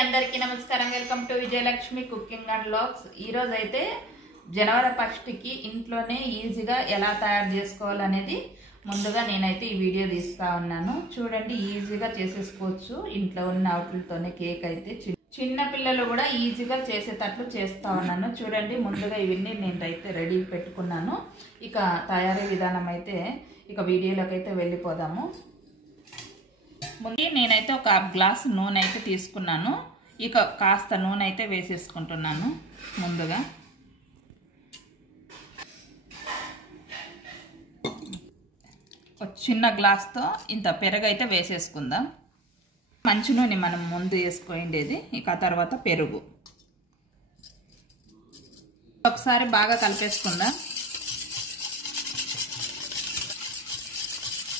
అందరికీ నమస్కారం. Welcome to Vijayalakshmi cooking and vlogs. ఈ రోజు అయితే జనవరి 1 కి ఇంట్లోనే ఈజీగా ఎలా తయారు చేసుకోవాలనేది ముందుగా నేనైతే ఈ వీడియో తీస్తా ఉన్నాను. చూడండి, ఈజీగా చేసేసుకోవచ్చు. ఇంట్లో ఉన్న వాటితోనే కేక్ అయితే చిన్న పిల్లలు కూడా ఈజీగా చేసేటట్లు చేస్తా ఉన్నాను. చూడండి, ముందుగా ఇవన్నీ నేనైతే రెడీ పెట్టుకున్నాను. ఇక తయారీ విధానం అయితే ఇక వీడియోలోకి అయితే వెళ్ళిపోదాము. ముందు నేనైతే ఒక గ్లాస్ నూనె అయితే తీసుకున్నాను. ఇక కాస్త నూనె అయితే వేసేసుకుంటున్నాను. ముందుగా ఒక చిన్న గ్లాస్తో ఇంత పెరుగు అయితే వేసేసుకుందాం. మంచి నూనె మనం ముందు వేసుకోండేది. ఇక తర్వాత పెరుగు ఒకసారి బాగా కలిపేసుకుందాం.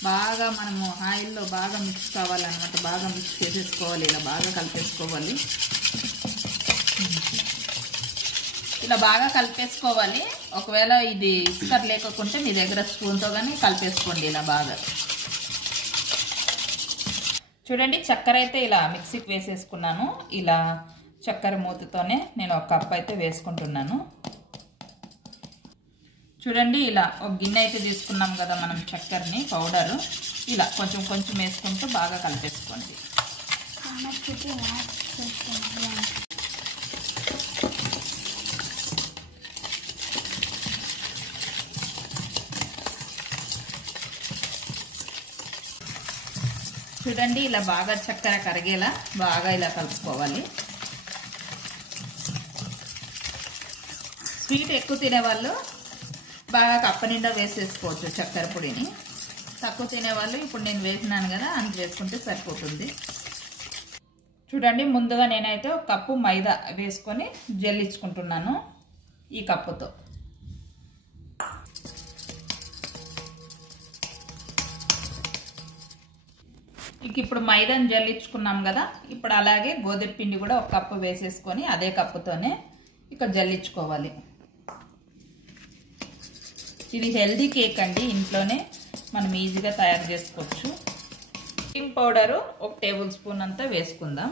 బాగా మనము ఆయిల్లో బాగా మిక్స్ కావాలన్నమాట. బాగా మిక్స్ చేసేసుకోవాలి. ఇలా బాగా కలిపేసుకోవాలి. ఇలా బాగా కలిపేసుకోవాలి. ఒకవేళ ఇది ఇసుక లేకుంటే మీ దగ్గర స్పూన్తో కానీ కలిపేసుకోండి. ఇలా బాగా చూడండి, చక్కెర అయితే ఇలా మిక్సీకి వేసేసుకున్నాను. ఇలా చక్కెర మూతతోనే నేను ఒక కప్ అయితే వేసుకుంటున్నాను. చూడండి, ఇలా ఒక గిన్నె అయితే తీసుకున్నాం కదా మనం చక్కెరని పౌడరు. ఇలా కొంచెం కొంచెం వేసుకుంటూ బాగా కలిపేసుకోండి. చూడండి, ఇలా బాగా చక్కెర కరిగేలా బాగా ఇలా కలుపుకోవాలి. స్వీట్ ఎక్కువ తినేవాళ్ళు బాగా కప్ప నిండా వేసేసుకోవచ్చు చక్కెర పొడిని. తక్కువ తినేవాళ్ళు ఇప్పుడు నేను వేసినాను కదా అంత వేసుకుంటే సరిపోతుంది. చూడండి, ముందుగా నేనైతే ఒక కప్పు మైదా వేసుకొని జల్లించుకుంటున్నాను ఈ కప్పుతో. ఇక ఇప్పుడు మైదాని జల్లించుకున్నాం కదా, ఇప్పుడు అలాగే గోధుమ పిండి కూడా ఒక కప్పు వేసేసుకొని అదే కప్పుతోనే ఇక జల్లించుకోవాలి. ఇది హెల్దీ కేక్ అండి. ఇంట్లోనే మనం ఈజీగా తయారు చేసుకోవచ్చు. బేకింగ్ పౌడరు 1 టేబుల్ స్పూన్ అంతా వేసుకుందాం.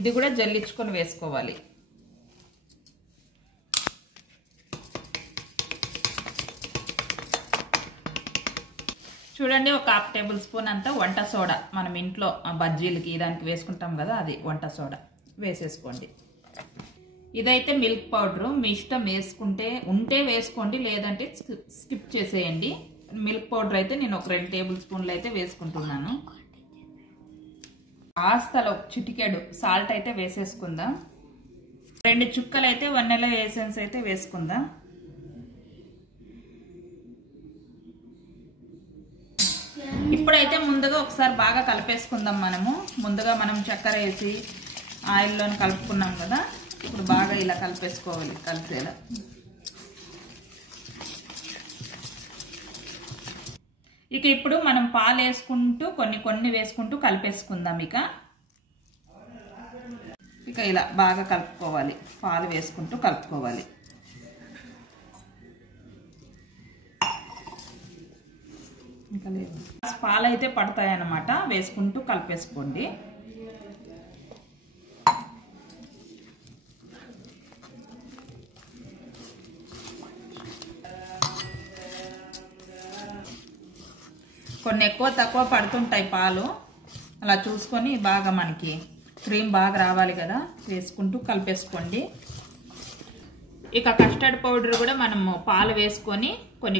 ఇది కూడా జల్లించుకొని వేసుకోవాలి. చూడండి, ఒక 1/2 టేబుల్ స్పూన్ అంతా వంట సోడా, మనం ఇంట్లో బజ్జీలకి దానికి వేసుకుంటాం కదా, అది వంట సోడా వేసేసుకోండి. ఇదైతే మిల్క్ పౌడరు. మీ ఇష్టం, వేసుకుంటే ఉంటే వేసుకోండి, లేదంటే స్కిప్ చేసేయండి. మిల్క్ పౌడర్ అయితే నేను ఒక 2 టేబుల్ స్పూన్లు అయితే వేసుకుంటున్నాను. కాస్తలో చిటికెడు సాల్ట్ అయితే వేసేసుకుందాం. 2 చుక్కలు అయితే వెన్నెల ఎసెన్స్ అయితే వేసుకుందాం. ఇప్పుడైతే ముందుగా ఒకసారి బాగా కలిపేసుకుందాం. ముందుగా మనం చక్కెర వేసి ఆయిల్లోని కలుపుకున్నాం కదా, ఇప్పుడు బాగా ఇలా కలిపేసుకోవాలి కలిసేలా. ఇక ఇప్పుడు మనం పాలు వేసుకుంటూ కొన్ని వేసుకుంటూ కలిపేసుకుందాం. ఇక ఇలా బాగా కలుపుకోవాలి. పాలు వేసుకుంటూ కలుపుకోవాలి. ఇంకా లేదు, పాలు అయితే పడతాయన్నమాట. వేసుకుంటూ కలిపేసుకోండి. కొన్ని ఎక్కువ తక్కువ పడుతుంటాయి పాలు. అలా చూసుకొని బాగా మనకి క్రీమ్ బాగా రావాలి కదా, వేసుకుంటూ కలిపేసుకోండి. ఇక కస్టర్డ్ పౌడర్ కూడా మనము పాలు వేసుకొని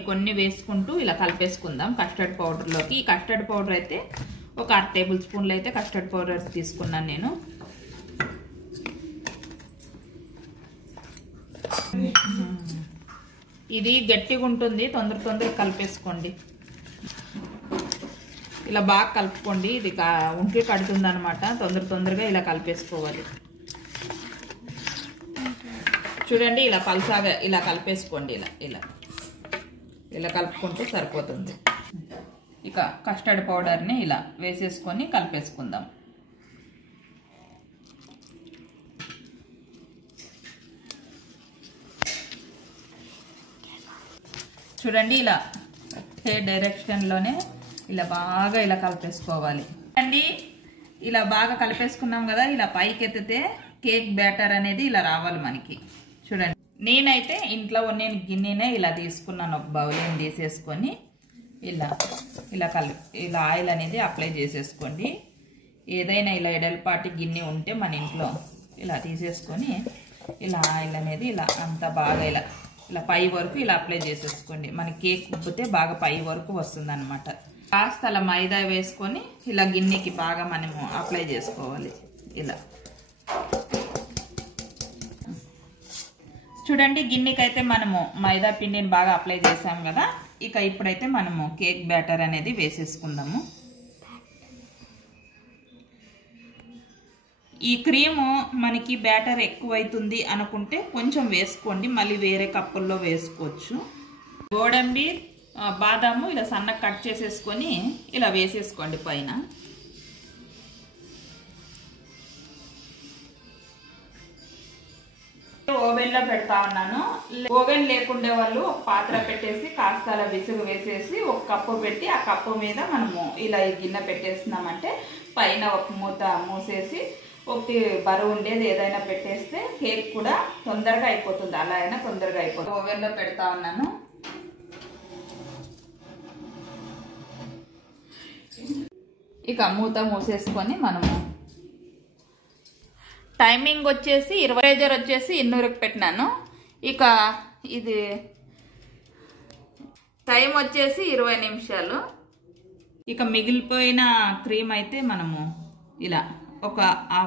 కొన్ని వేసుకుంటూ ఇలా కలిపేసుకుందాం కస్టర్డ్ పౌడర్లోకి. ఈ కస్టర్డ్ పౌడర్ అయితే ఒక 1/2 టేబుల్ స్పూన్లు అయితే కస్టర్డ్ పౌడర్ తీసుకున్నాను నేను. ఇది గట్టిగా ఉంటుంది, తొందరగా కలిపేసుకోండి. ఇలా బాగా కలుపుకోండి. ఇది ఉంట్లు కడుతుంది అనమాట. తొందరగా ఇలా కలిపేసుకోవాలి. చూడండి, ఇలా పల్సాగా ఇలా కలిపేసుకోండి. ఇలా కలుపుకుంటే సరిపోతుంది. ఇక కస్టర్డ్ పౌడర్ని ఇలా వేసేసుకొని కలిపేసుకుందాం. చూడండి, ఇలా డైరెక్షన్లోనే ఇలా బాగా ఇలా కలిపేసుకోవాలి అండి. ఇలా బాగా కలిపేసుకున్నాం కదా, ఇలా పైకి ఎత్తితే కేక్ బ్యాటర్ అనేది ఇలా రావాలి మనకి. చూడండి, నేనైతే ఇంట్లో నేను గిన్నెనే ఇలా తీసుకున్నాను, ఒక బౌల్ని తీసేసుకొని ఇలా ఇలా ఆయిల్ అనేది అప్లై చేసేసుకోండి. ఏదైనా ఇలా ఎడల్పాటి గిన్నె ఉంటే మన ఇంట్లో ఇలా తీసేసుకొని ఇలా ఆయిల్ అనేది ఇలా అంతా బాగా ఇలా పై వరకు ఇలా అప్లై చేసేసుకోండి. మన కేక్ ఉబ్బితే బాగా పై వరకు వస్తుంది అనమాట. కాస్త అలా మైదా వేసుకొని ఇలా గిన్నెకి బాగా మనము అప్లై చేసుకోవాలి. ఇలా చూడండి, గిన్నెకి అయితే మనము మైదా పిండిని బాగా అప్లై చేసాం కదా. ఇక ఇప్పుడైతే మనము కేక్ బ్యాటర్ అనేది వేసేసుకుందాము. ఈ క్రీము మనకి బ్యాటర్ ఎక్కువైతుంది అనుకుంటే కొంచెం వేసుకోండి, మళ్ళీ వేరే కప్పుల్లో వేసుకోవచ్చు. గోడంబి బాదాము ఇలా సన్నగా కట్ చేసేసుకొని ఇలా వేసేసుకోండి పైన. ఓవెన్లో పెడతా ఉన్నాను. ఓవెన్ లేకుండే వాళ్ళు ఒక పాత్ర పెట్టేసి కాస్త అలా విసుగు వేసేసి ఒక కప్పు పెట్టి ఆ కప్పు మీద మనము ఇలా ఈ గిన్నె పెట్టేస్తున్నామంటే పైన ఒక మూత మూసేసి ఒకటి బరువు ఉండేది ఏదైనా పెట్టేస్తే కేక్ కూడా తొందరగా అయిపోతుంది. అలా అయినా తొందరగా అయిపోతుంది. ఓవెన్లో పెడతా ఉన్నాను. ఇక మూత మూసేసుకొని మనము టైమింగ్ వచ్చేసి 20 వచ్చేసి 200కి పెట్టినాను. ఇక ఇది టైం వచ్చేసి 20 నిమిషాలు. ఇక మిగిలిపోయిన క్రీమ్ అయితే మనము ఇలా ఒక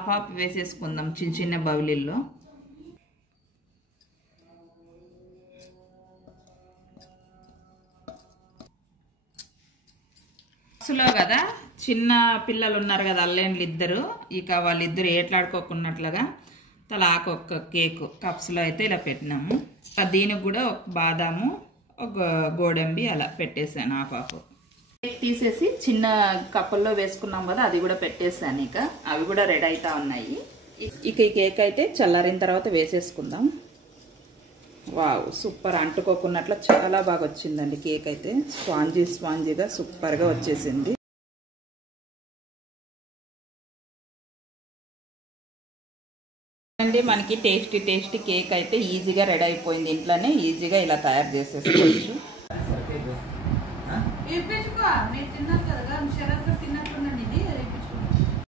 హాఫ్ వేసేసుకుందాం చిన్న చిన్న బౌలీల్లో. బాక్స్లో కదా చిన్న పిల్లలు ఉన్నారు కదా, అల్లేండ్లు ఇద్దరు. ఇక వాళ్ళిద్దరు ఏట్లాడుకోకున్నట్లుగా తలా ఒక్క కేకు కప్స్లో అయితే ఇలా పెట్టినాము. దీనికి కూడా ఒక బాదాము ఒక గోడంబి అలా పెట్టేశాను హాఫ్. కేక్ తీసేసి చిన్న కప్పుల్లో వేసుకున్నాం కదా, అది కూడా పెట్టేశాను. ఇక అవి కూడా రెడీ అవుతా ఉన్నాయి. ఇక ఈ కేక్ అయితే చల్లారిన తర్వాత వేసేసుకుందాం. వావ్, సూపర్, అంటుకోకున్నట్లు చాలా బాగా వచ్చిందండి కేక్ అయితే. స్పాంజీగా సూపర్గా వచ్చేసింది. అండి మనకి టేస్టీ కేక్ అయితే ఈజీగా రెడీ అయిపోయింది. ఇంట్లోనే ఈజీగా ఇలా తయారు చేసేసుకోవచ్చు.